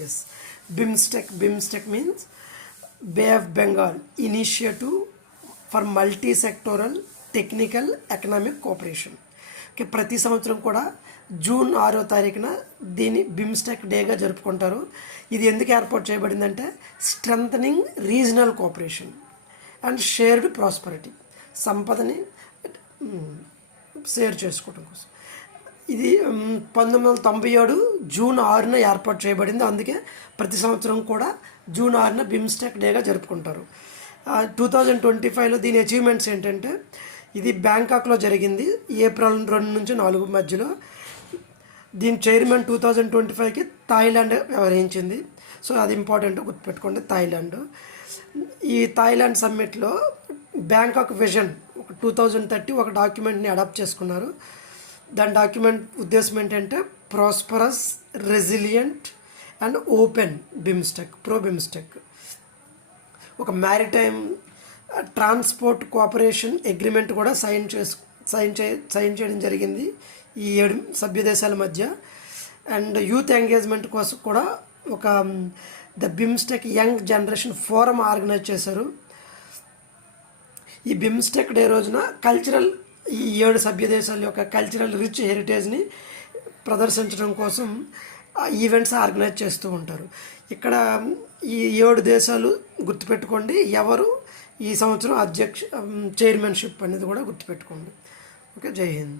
Yes. BIMSTEC means Bay of Bengal Initiative for Multi-Sectoral Technical Economic Cooperation. Okay, ప్రతి సంవత్సరం కూడా June 6వ తారీఖున దీన్ని బిమ్స్టెక్ డేగా జరుపుకుంటారు. ఇది ఎందుకు ఏర్పాటు చేయబడిందంటే strengthening regional cooperation and shared prosperity, సంపదని షేర్ చేసుకోవడం కోసం. ఇది 1997 జూన్ 6న ఏర్పాటు చేయబడింది. అందుకే ప్రతి సంవత్సరం కూడా జూన్ 6న బిమ్స్టెక్ డేగా జరుపుకుంటారు. 2025లో దీని అచీవ్మెంట్స్ ఏంటంటే, ఇది బ్యాంకాక్లో జరిగింది ఏప్రిల్ 2 నుంచి 4 మధ్యలో. దీని చైర్మన్ 2025కి థాయిలాండ్ వ్యవహరించింది. సో అది ఇంపార్టెంట్, గుర్తుపెట్టుకోండి, థాయిలాండ్. ఈ థాయిలాండ్ సమ్మిట్లో బ్యాంకాక్ విజన్ 2030 ఒక డాక్యుమెంట్ని అడాప్ట్ చేసుకున్నారు. దాని డాక్యుమెంట్ ఉద్దేశం ఏంటంటే prosperous, resilient and open BIMSTEC, BIMSTEC. ఒక మ్యారిటైమ్ ట్రాన్స్పోర్ట్ కోఆపరేషన్ అగ్రిమెంట్ కూడా సైన్ చేయడం జరిగింది ఈ 7 సభ్య దేశాల మధ్య. అండ్ యూత్ ఎంగేజ్మెంట్ కోసం కూడా ఒక the BIMSTEC young generation forum organise చేశారు. ఈ బిమ్స్టెక్ డే రోజున కల్చరల్, ఈ 7 సభ్య దేశాల యొక్క కల్చరల్ రిచ్ హెరిటేజ్ని ప్రదర్శించడం కోసం ఈవెంట్స్ ఆర్గనైజ్ చేస్తూ ఉంటారు. ఇక్కడ ఈ 7 దేశాలు గుర్తుపెట్టుకోండి, ఎవరు ఈ సంవత్సరం చైర్మన్షిప్ అనేది కూడా గుర్తుపెట్టుకోండి. ఓకే, జై హింద్.